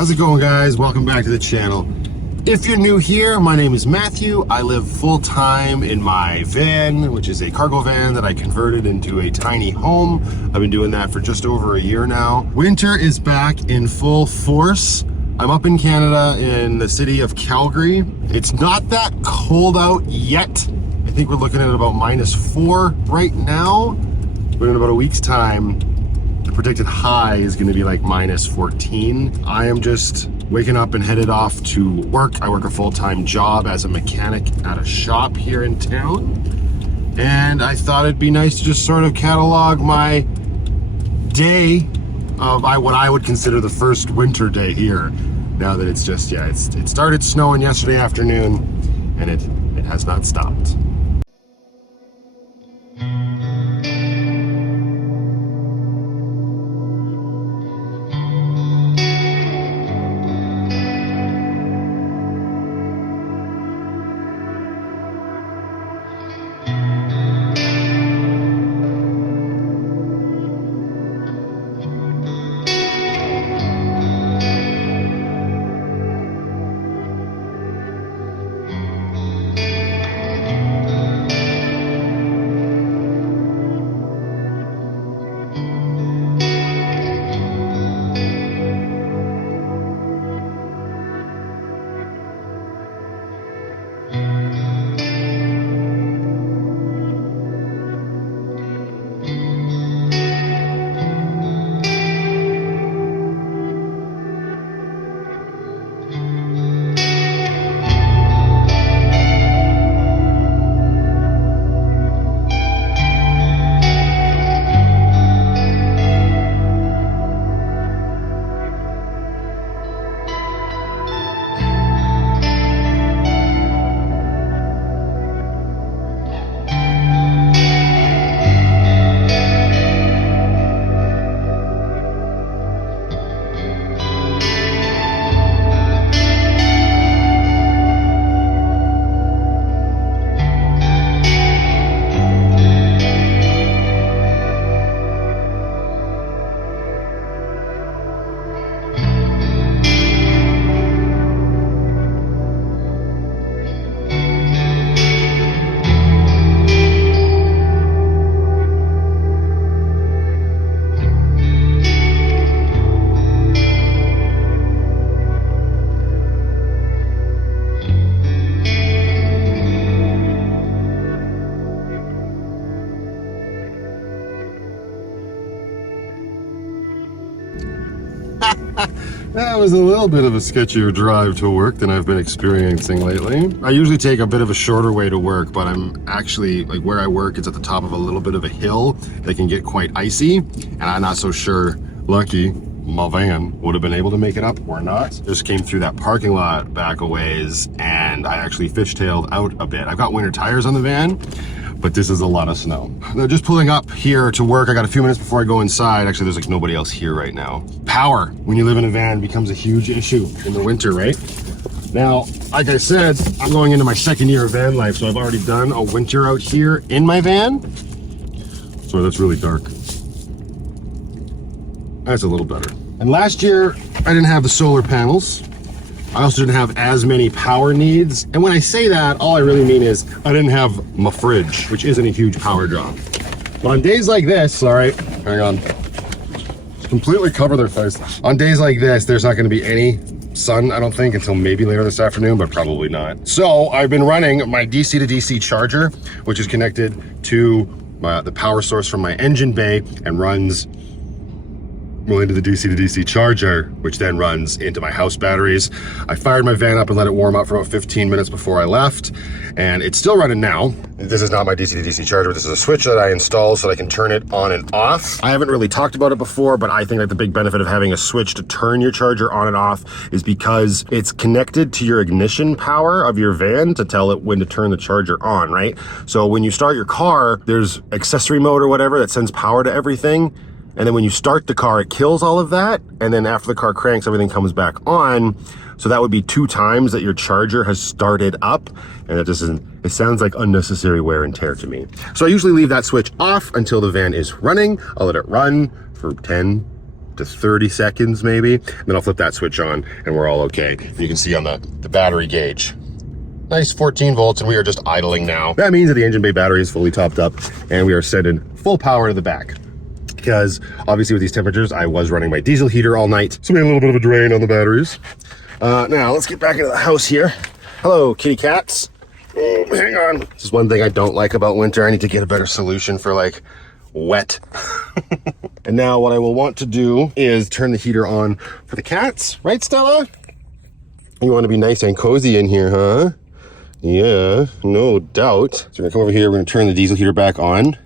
How's it going, guys? Welcome back to the channel. If you're new here, my name is Matthew. I live full-time in my van, which is a cargo van that I converted into a tiny home. I've been doing that for just over a year now. Winter is back in full force. I'm up in Canada in the city of Calgary. It's not that cold out yet. I think we're looking at about -4 right now, but in about a week's time, the predicted high is going to be like -14. I am just waking up and headed off to work. I work a full-time job as a mechanic at a shop here in town. And I thought it'd be nice to just sort of catalog my day of what I would consider the first winter day here. Now that it's just, it started snowing yesterday afternoon and it has not stopped. That was a little bit of a sketchier drive to work than I've been experiencing lately. I usually take a bit of a shorter way to work, but I'm actually, like where I work, it's at the top of a little bit of a hill that can get quite icy, and I'm not so sure, lucky, my van would have been able to make it up or not. Just came through that parking lot back a ways, and I actually fishtailed out a bit. I've got winter tires on the van, but this is a lot of snow. Now, just pulling up here to work, I got a few minutes before I go inside. Actually, there's like nobody else here right now. Power, when you live in a van, becomes a huge issue in the winter, right? Now, like I said, I'm going into my second year of van life, so I've already done a winter out here in my van. Sorry, that's really dark. That's a little better. And last year, I didn't have the solar panels. I also didn't have as many power needs. And when I say that, all I really mean is I didn't have my fridge, which isn't a huge power draw. But on days like this, all right, hang on. Completely cover their face. On days like this, there's not gonna be any sun, I don't think, until maybe later this afternoon, but probably not. So I've been running my DC to DC charger, which is connected to the power source from my engine bay and runs into the DC to DC charger, which then runs into my house batteries. I fired my van up and let it warm up for about 15 minutes before I left, and it's still running now. This is not my DC to DC charger. This is a switch that I installed so that I can turn it on and off. I haven't really talked about it before, but I think that the big benefit of having a switch to turn your charger on and off is because it's connected to your ignition power of your van to tell it when to turn the charger on, right? So when you start your car, there's accessory mode or whatever that sends power to everything. And then when you start the car, it kills all of that. And then after the car cranks, everything comes back on. So that would be 2 times that your charger has started up. And that just isn't, it sounds like unnecessary wear and tear to me. So I usually leave that switch off until the van is running. I'll let it run for 10 to 30 seconds maybe. And then I'll flip that switch on and we're all okay. You can see on the battery gauge. Nice 14 volts, and we are just idling now. That means that the engine bay battery is fully topped up and we are sending full power to the back. Because obviously with these temperatures, I was running my diesel heater all night. So we had a little bit of a drain on the batteries. Now let's get back into the house here. Hello, kitty cats. Oh, hang on. This is one thing I don't like about winter. I need to get a better solution for like wet. And now what I will want to do is turn the heater on for the cats. Right, Stella? You want to be nice and cozy in here, huh? Yeah, no doubt. So we're gonna come over here. We're gonna turn the diesel heater back on.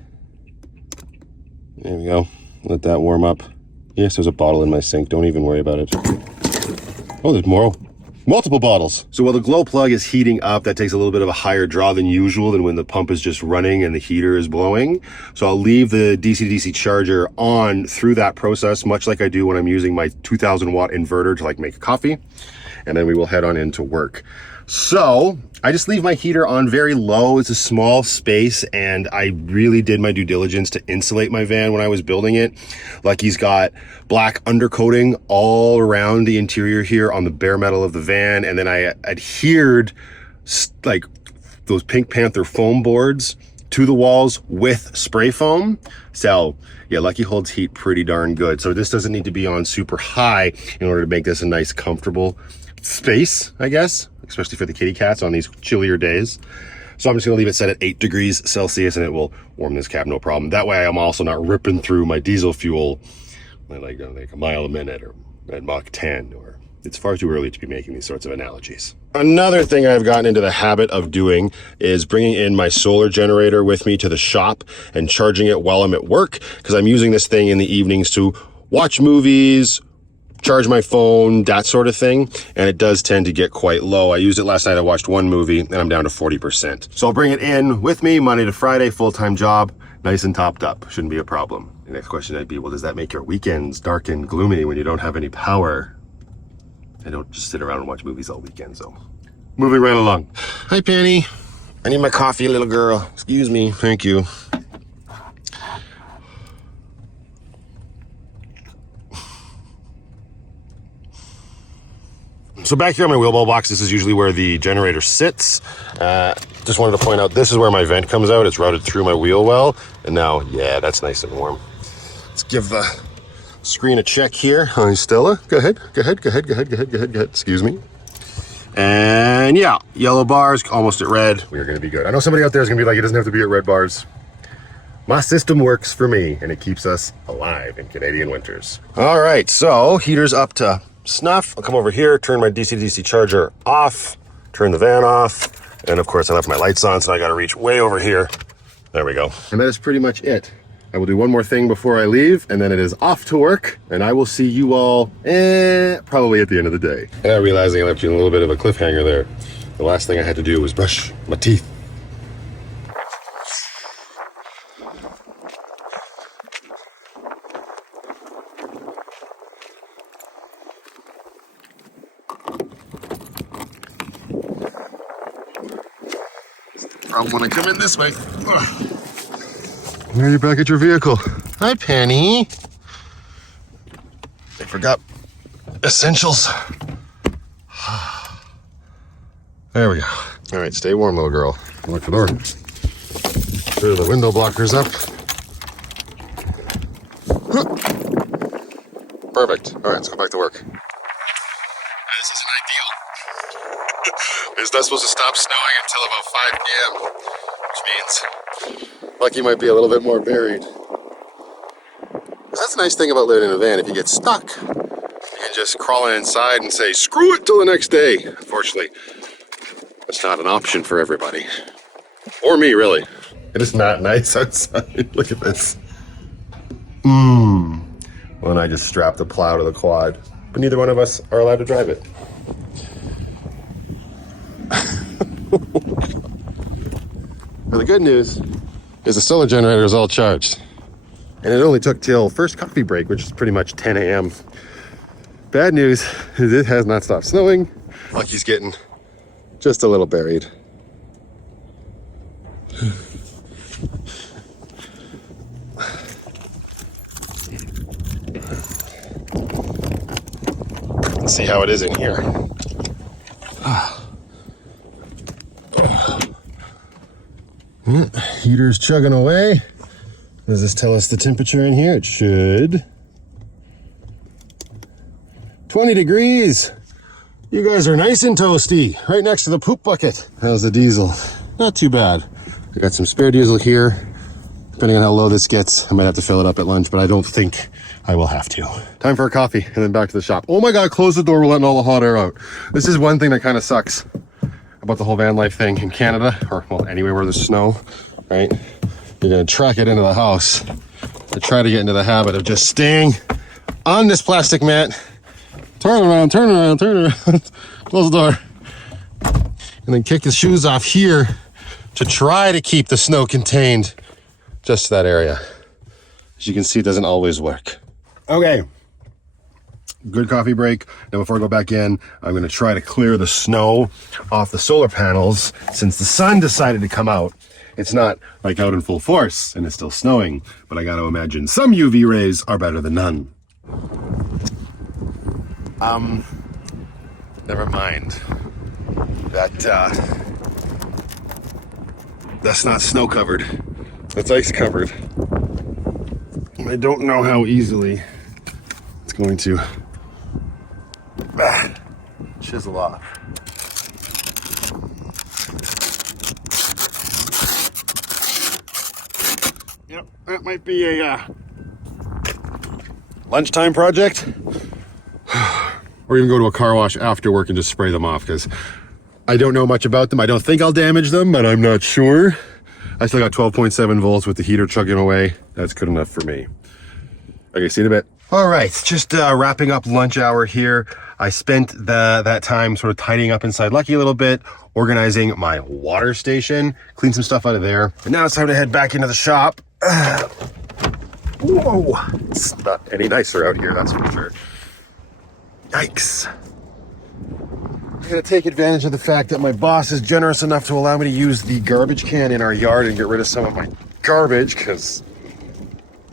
There we go. Let that warm up. Yes, there's a bottle in my sink. Don't even worry about it. Oh, there's more. Multiple bottles. So while the glow plug is heating up, that takes a little bit of a higher draw than usual than when the pump is just running and the heater is blowing. So I'll leave the DC-to-DC charger on through that process, much like I do when I'm using my 2000 watt inverter to like make coffee. And then we will head on into work. So I just leave my heater on very low. It's a small space, and I really did my due diligence to insulate my van when I was building it. Like, he's got black undercoating all around the interior here on the bare metal of the van, and then I adhered like those Pink Panther foam boards to the walls with spray foam. So yeah, Lucky holds heat pretty darn good. So this doesn't need to be on super high in order to make this a nice comfortable space, I guess, especially for the kitty cats on these chillier days. So I'm just gonna leave it set at 8 degrees Celsius and it will warm this cab no problem. That way I'm also not ripping through my diesel fuel at like a mile a minute or at Mach 10, or it's far too early to be making these sorts of analogies. Another thing I've gotten into the habit of doing is bringing in my solar generator with me to the shop and charging it while I'm at work, because I'm using this thing in the evenings to watch movies, charge my phone, that sort of thing, and it does tend to get quite low. I used it last night. I watched one movie and I'm down to 40%. So I'll bring it in with me Monday to Friday, full-time job, nice and topped up. Shouldn't be a problem. The next question might be, well, does that make your weekends dark and gloomy when you don't have any power? I don't just sit around and watch movies all weekend, so moving right along. Hi, Penny. I need my coffee, little girl. Excuse me. Thank you. So back here on my wheel well box, this is usually where the generator sits. Just wanted to point out, this is where my vent comes out. It's routed through my wheel well. And now, yeah, that's nice and warm. Let's give the screen a check here. Hi, Stella. Go ahead. Excuse me. And yeah, yellow bars, almost at red. We're gonna be good. I know somebody out there is gonna be like, it doesn't have to be at red bars. My system works for me, and it keeps us alive in Canadian winters. All right, so heater's up to snuff. I'll come over here, turn my DC-DC charger off, turn the van off, and of course I left my lights on, so I gotta reach way over here. There we go. And that is pretty much it. I will do one more thing before I leave, and then it is off to work, and I will see you all probably at the end of the day. And I'm realizing I left you in a little bit of a cliffhanger there. The last thing I had to do was brush my teeth. Problem when I come in this way. Ugh. Now you're back at your vehicle. Hi, Penny. I forgot essentials. There we go. All right, stay warm, little girl. Lock the door. Sure, the window blocker's up. Perfect. All right, let's go back to work. This isn't ideal. It's not supposed to stop snowing until about 5 p.m., which means Lucky might be a little bit more buried. That's the nice thing about living in a van. If you get stuck, you can just crawl inside and say, screw it till the next day. Unfortunately, that's not an option for everybody. Or me, really. It is not nice outside. Look at this. Well, and I just strapped the plow to the quad, but neither one of us are allowed to drive it. Well, the good news is the solar generator is all charged. And it only took till first coffee break, which is pretty much 10 a.m. Bad news is it has not stopped snowing. Lucky's getting just a little buried. Let's see how it is in here. Heater's chugging away. Does this tell us the temperature in here? It should. 20 degrees. You guys are nice and toasty. Right next to the poop bucket. How's the diesel? Not too bad. I got some spare diesel here. Depending on how low this gets, I might have to fill it up at lunch, but I don't think I will have to. Time for a coffee and then back to the shop. Oh my God, close the door. We're letting all the hot air out. This is one thing that kind of sucks about the whole van life thing in Canada, or well, anywhere where there's snow, right? You're gonna track it into the house. I try to get into the habit of just staying on this plastic mat. Turn around, turn around, turn around. Close the door. And then kick the shoes off here to try to keep the snow contained just to that area. As you can see, it doesn't always work. Okay, good coffee break. Now before I go back in, I'm gonna try to clear the snow off the solar panels. Since the sun decided to come out, it's not like out in full force and it's still snowing, but I gotta imagine some UV rays are better than none. Never mind. That's not snow covered. That's ice covered. I don't know how easily it's going to chisel off. Yep, that might be a lunchtime project. Or even go to a car wash after work and just spray them off, because I don't know much about them. I don't think I'll damage them, but I'm not sure. I still got 12.7 volts with the heater chugging away. That's good enough for me. Okay, see you in a bit. All right, just wrapping up lunch hour here. I spent that time sort of tidying up inside Lucky a little bit, organizing my water station, clean some stuff out of there. And now it's time to head back into the shop. Whoa, it's not any nicer out here, that's for sure. Yikes. I'm gonna take advantage of the fact that my boss is generous enough to allow me to use the garbage can in our yard and get rid of some of my garbage, because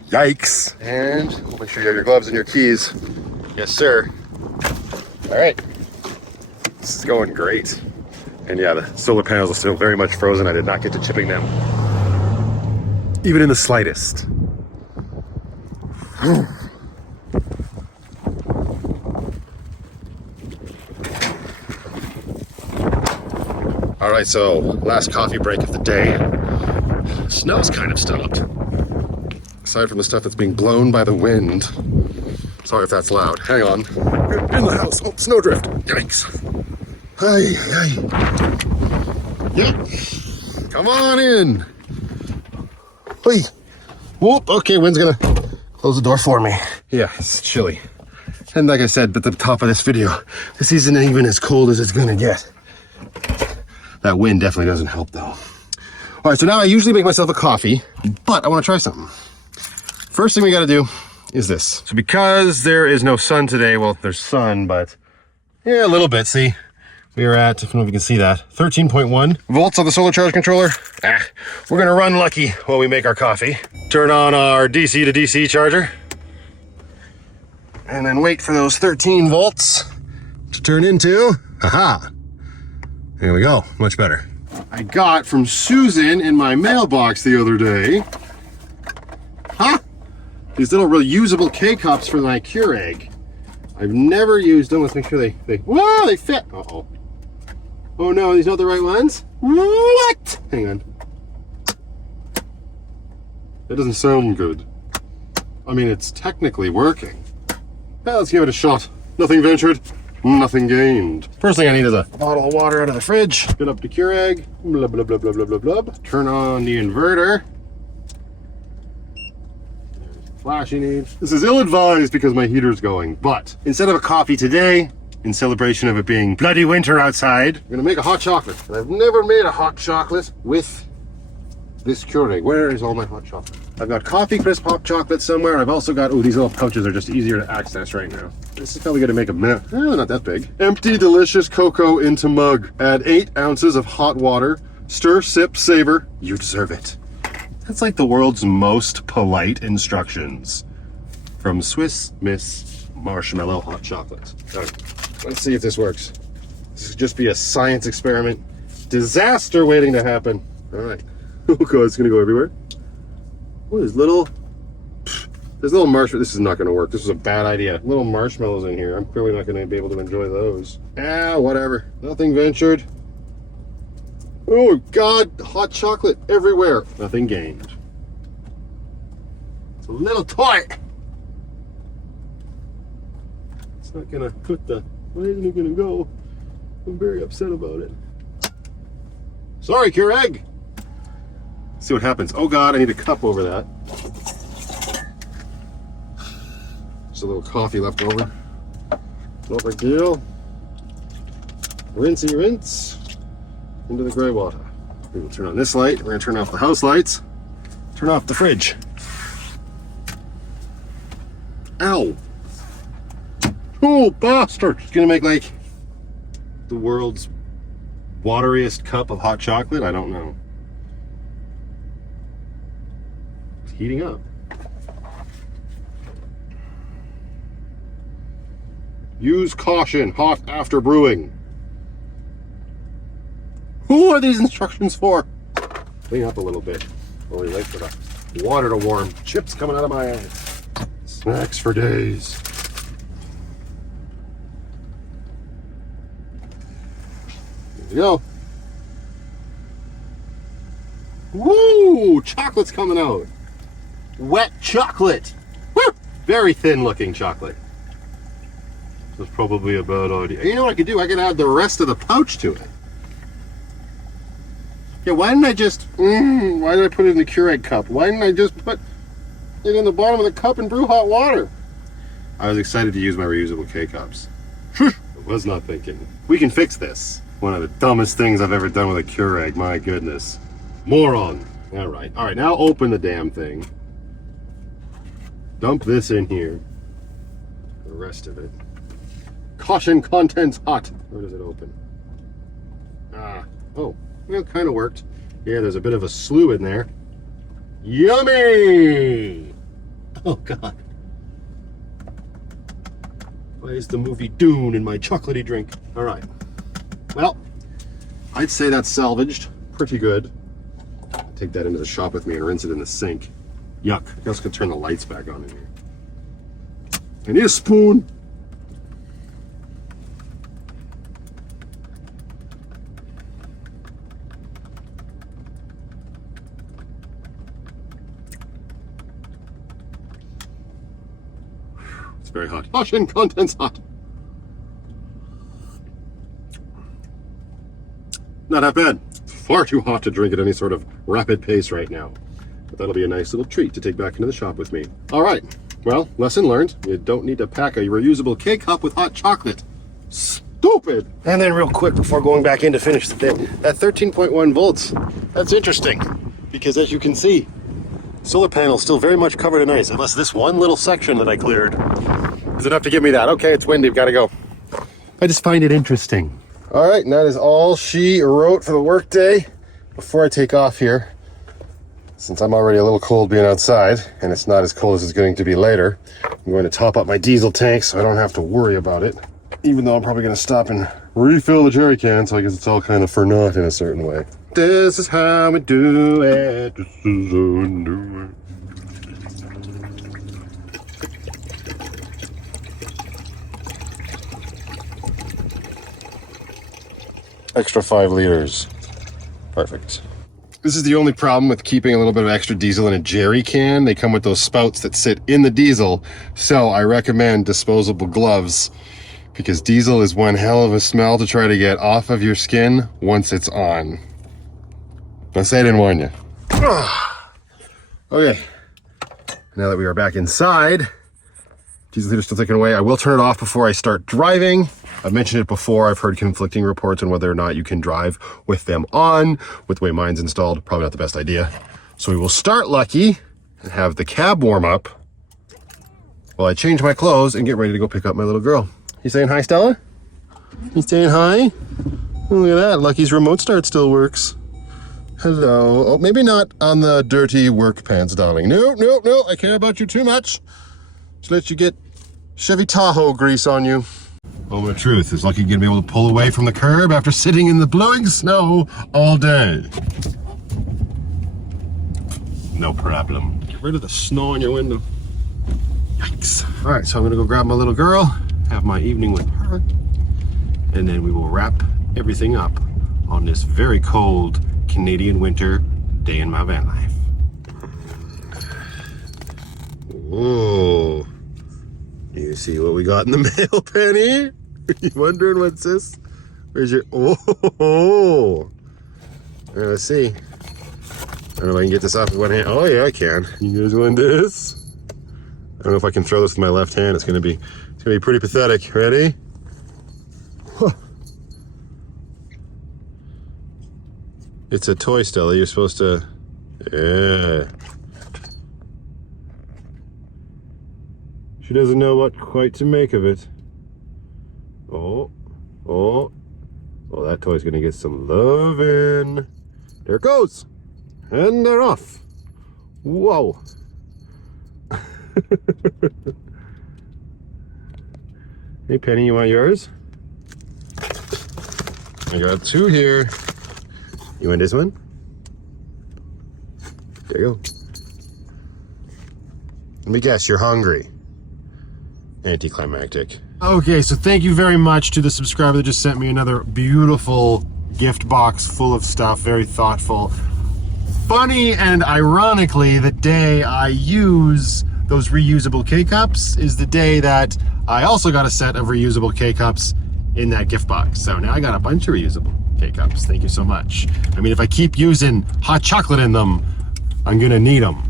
yikes. And make sure you have your gloves and your keys. Yes, sir. All right. This is going great. And yeah, the solar panels are still very much frozen. I did not get to chipping them, even in the slightest. All right, so last coffee break of the day. Snow's kind of stopped. Aside from the stuff that's being blown by the wind. Sorry if that's loud. Hang on. In the house. Oh, snowdrift. Yikes. Hey, hey. Yep. Come on in. Hey. Whoop. Okay, wind's gonna close the door for me. Yeah, it's chilly. And like I said at the top of this video, this isn't even as cold as it's gonna get. That wind definitely doesn't help though. All right, so now I usually make myself a coffee, but I want to try something. First thing we got to do is this. So because there is no sun today, well, there's sun, but yeah, a little bit. See, we are at, I don't know if you can see that, 13.1 volts on the solar charge controller. We're gonna run Lucky while we make our coffee. Turn on our DC to DC charger, and then wait for those 13 volts to turn into, aha. There we go, much better. I got from Susan in my mailbox the other day, these little reusable K-cups for my Keurig. I've never used them. Let's make sure they whoa, they fit. Uh-oh. Oh no, these not the right ones? What? Hang on. That doesn't sound good. I mean, it's technically working. Well, let's give it a shot. Nothing ventured, nothing gained. First thing I need is a bottle of water out of the fridge. Get up to Keurig. Blah, blah, blah, blah, blah, blah, blah. Turn on the inverter. Flash you need. This is ill-advised because my heater's going, but instead of a coffee today, in celebration of it being bloody winter outside, I'm gonna make a hot chocolate. And I've never made a hot chocolate with this Keurig. Where is all my hot chocolate? I've got coffee crisp hot chocolate somewhere. I've also got, oh, these little pouches are just easier to access right now. This is probably gonna make a minute. Oh, not that big. Empty delicious cocoa into mug. Add 8 ounces of hot water. Stir, sip, savor. You deserve it. That's like the world's most polite instructions from Swiss Miss Marshmallow Hot Chocolate. Okay. Let's see if this works. This could just be a science experiment. Disaster waiting to happen. All right. Oh God, it's gonna go everywhere. Oh, there's little marshmallows. This is not gonna work. This was a bad idea. Little marshmallows in here. I'm clearly not gonna be able to enjoy those. Ah, whatever. Nothing ventured. Oh God, hot chocolate everywhere. Nothing gained. It's a little toy. It's not gonna put the, where isn't it gonna go? I'm very upset about it. Sorry, Keurig. See what happens. Oh God, I need a cup over that. Just a little coffee left over. No big deal. Rinsey rinse into the gray water. We will turn on this light. We're gonna turn off the house lights. Turn off the fridge. Ow. Oh, bastard. It's gonna make like the world's wateriest cup of hot chocolate. I don't know. It's heating up. Use caution, hot after brewing. Who are these instructions for? Clean up a little bit while we wait for the water to warm. Chips coming out of my eyes. Snacks for days. There we go. Woo! Chocolate's coming out. Wet chocolate. Woo! Very thin looking chocolate. This is probably a bad idea. You know what I could do? I could add the rest of the pouch to it. Yeah, why didn't I just, why did I put it in the Keurig cup? Why didn't I just put it in the bottom of the cup and brew hot water? I was excited to use my reusable K-cups. I was not thinking. We can fix this. One of the dumbest things I've ever done with a Keurig, my goodness. Moron. All right, now open the damn thing. Dump this in here. The rest of it. Caution, contents hot. Where does it open? Oh. Well, kind of worked. Yeah, there's a bit of a slough in there. Yummy! Oh, God. Why is the movie Dune in my chocolatey drink? All right. Well, I'd say that's salvaged. Pretty good. Take that into the shop with me and rinse it in the sink. Yuck. I also could turn the lights back on in here. I need a spoon. Very hot. Caution, contents hot. Not that bad. Far too hot to drink at any sort of rapid pace right now. But that'll be a nice little treat to take back into the shop with me. All right. Well, lesson learned. You don't need to pack a reusable K-cup with hot chocolate. Stupid. And then real quick before going back in to finish the thing, that 13.1 volts, that's interesting. Because as you can see, solar panel still very much covered in ice, unless this one little section that I cleared is enough to give me that. Okay, it's windy, gotta go. I just find it interesting. All right, and that is all she wrote for the workday. Before I take off here, since I'm already a little cold being outside, and it's not as cold as it's going to be later, I'm going to top up my diesel tank so I don't have to worry about it. Even though I'm probably going to stop and refill the jerry can, so I guess it's all kind of for naught in a certain way. This is how we do it. This is how we do it. Extra 5 liters. Perfect. This is the only problem with keeping a little bit of extra diesel in a jerry can. They come with those spouts that sit in the diesel. So I recommend disposable gloves because diesel is one hell of a smell to try to get off of your skin once it's on. I say I didn't warn you. Okay. Now that we are back inside, diesel heater's still ticking away. I will turn it off before I start driving. I've mentioned it before. I've heard conflicting reports on whether or not you can drive with them on. With the way mine's installed, probably not the best idea. So we will start lucky and have the cab warm up while I change my clothes and get ready to go pick up my little girl. You saying hi, Stella? You saying hi? Oh, look at that. Lucky's remote start still works. Hello. Oh, maybe not on the dirty work pants, darling. No. I care about you too much to let you get Chevy Tahoe grease on you. Moment of truth. Is Lucky gonna be able to pull away from the curb after sitting in the blowing snow all day? No problem. Get rid of the snow on your window. Yikes. All right, so I'm gonna go grab my little girl, have my evening with her, and then we will wrap everything up on this very cold Canadian winter day in my van life. Whoa. You see what we got in the mail, Penny? You wondering what's this? Where's your, oh. Let's see. I don't know if I can get this off with one hand. Oh yeah, I can. You guys want this? I don't know if I can throw this with my left hand. It's gonna be pretty pathetic. Ready? It's a toy, Stella. You're supposed to, yeah. She doesn't know what quite to make of it. Oh, that toy's gonna get some lovin'. There it goes. And they're off. Whoa. Hey Penny, you want yours? I got two here. You want this one? There you go. Let me guess, you're hungry. Anticlimactic. Okay, so thank you very much to the subscriber that just sent me another beautiful gift box full of stuff, very thoughtful. Funny and ironically, the day I use those reusable K-Cups is the day that I also got a set of reusable K-Cups in that gift box. So now I got a bunch of reusable K-Cups. Thank you so much. I mean, if I keep using hot chocolate in them, I'm gonna need them.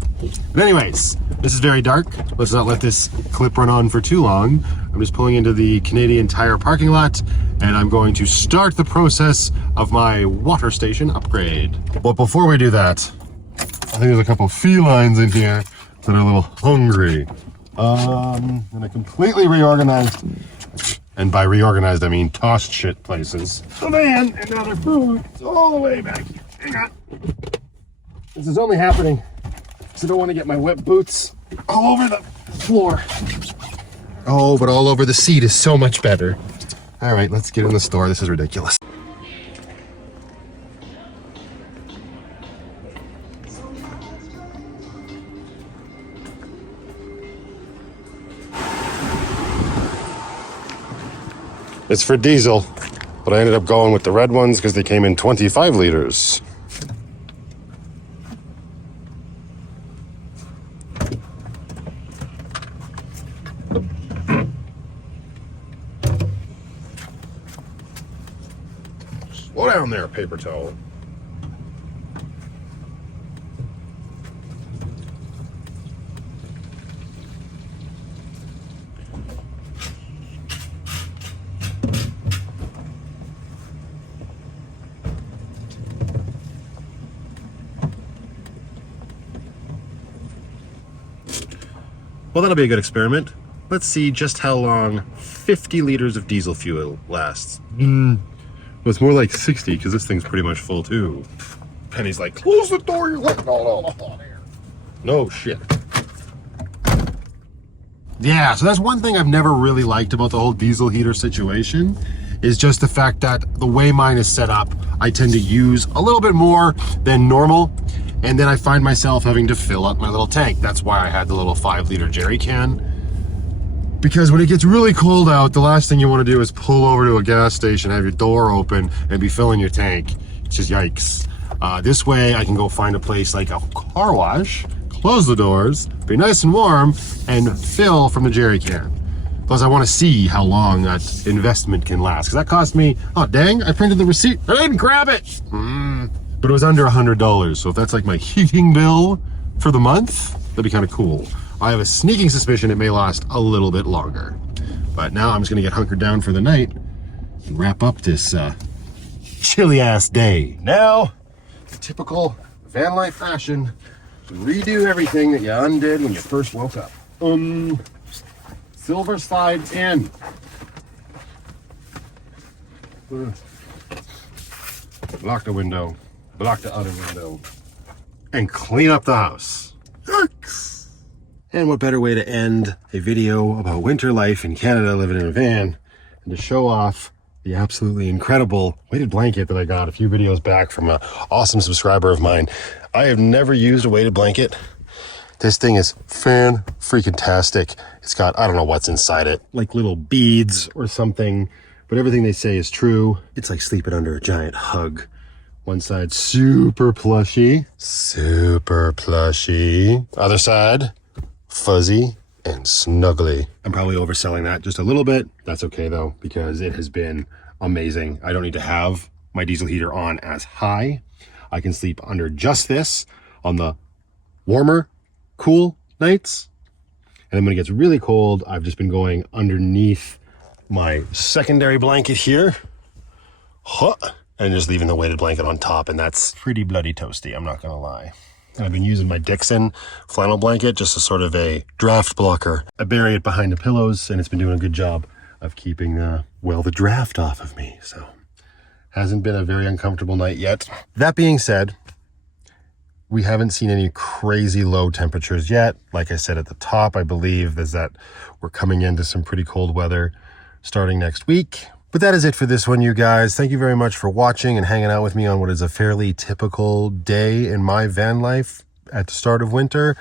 But anyways, this is very dark. Let's not let this clip run on for too long. I'm just pulling into the Canadian Tire parking lot, and I'm going to start the process of my water station upgrade. But before we do that, I think there's a couple of felines in here that are a little hungry. And I completely reorganized, and by reorganized I mean tossed shit places. The van and now their food is all the way back here. Hang on. This is only happening because I don't want to get my wet boots all over the floor. Oh, but all over the seat is so much better. All right, let's get in the store. This is ridiculous. It's for diesel, but I ended up going with the red ones because they came in 25 liters. Slow down there, paper towel. Well, that'll be a good experiment. Let's see just how long 50 liters of diesel fuel lasts. Well, it's more like 60 because this thing's pretty much full too. Penny's like, close the door, you're letting all the hot air. No shit. Yeah, so that's one thing I've never really liked about the whole diesel heater situation is just the fact that the way mine is set up, I tend to use a little bit more than normal. And then I find myself having to fill up my little tank. That's why I had the little 5-liter jerry can. Because when it gets really cold out, the last thing you want to do is pull over to a gas station, have your door open, and be filling your tank. It's just yikes. This way I can go find a place like a car wash, close the doors, be nice and warm, and fill from the jerry can. Plus I want to see how long that investment can last. Because that cost me, oh dang, I printed the receipt. I didn't grab it. But it was under $100, so if that's like my heating bill for the month, that'd be kind of cool. I have a sneaking suspicion it may last a little bit longer. But now I'm just gonna get hunkered down for the night and wrap up this chilly-ass day. Now, the typical van life fashion, redo everything that you undid when you first woke up. Silver slides in. Block the window. Block the other window, and clean up the house. Yikes! And what better way to end a video about winter life in Canada living in a van and to show off the absolutely incredible weighted blanket that I got a few videos back from an awesome subscriber of mine. I have never used a weighted blanket. This thing is fan-freaking-tastic. It's got, I don't know what's inside it, like little beads or something, but everything they say is true. It's like sleeping under a giant hug. One side, super plushy. Other side, fuzzy and snuggly. I'm probably overselling that just a little bit. That's okay though, because it has been amazing. I don't need to have my diesel heater on as high. I can sleep under just this on the warmer, cool nights. And then when it gets really cold, I've just been going underneath my secondary blanket here. And just leaving the weighted blanket on top, and that's pretty bloody toasty, I'm not gonna lie. And I've been using my Dixon flannel blanket just as sort of a draft blocker. I bury it behind the pillows, and it's been doing a good job of keeping, the draft off of me. So, hasn't been a very uncomfortable night yet. That being said, we haven't seen any crazy low temperatures yet. Like I said at the top, I believe is that we're coming into some pretty cold weather starting next week. But that is it for this one, you guys. Thank you very much for watching and hanging out with me on what is a fairly typical day in my van life at the start of winter.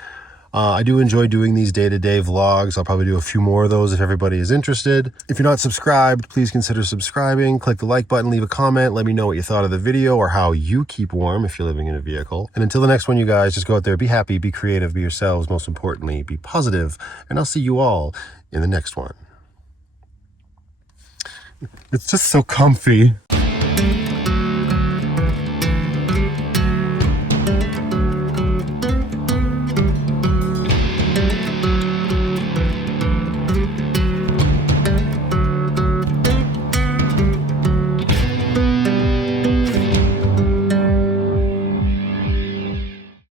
I do enjoy doing these day-to-day vlogs. I'll probably do a few more of those if everybody is interested. If you're not subscribed, please consider subscribing. Click the like button, leave a comment. Let me know what you thought of the video or how you keep warm if you're living in a vehicle. And until the next one, you guys, just go out there, be happy, be creative, be yourselves. Most importantly, be positive. And I'll see you all in the next one. It's just so comfy.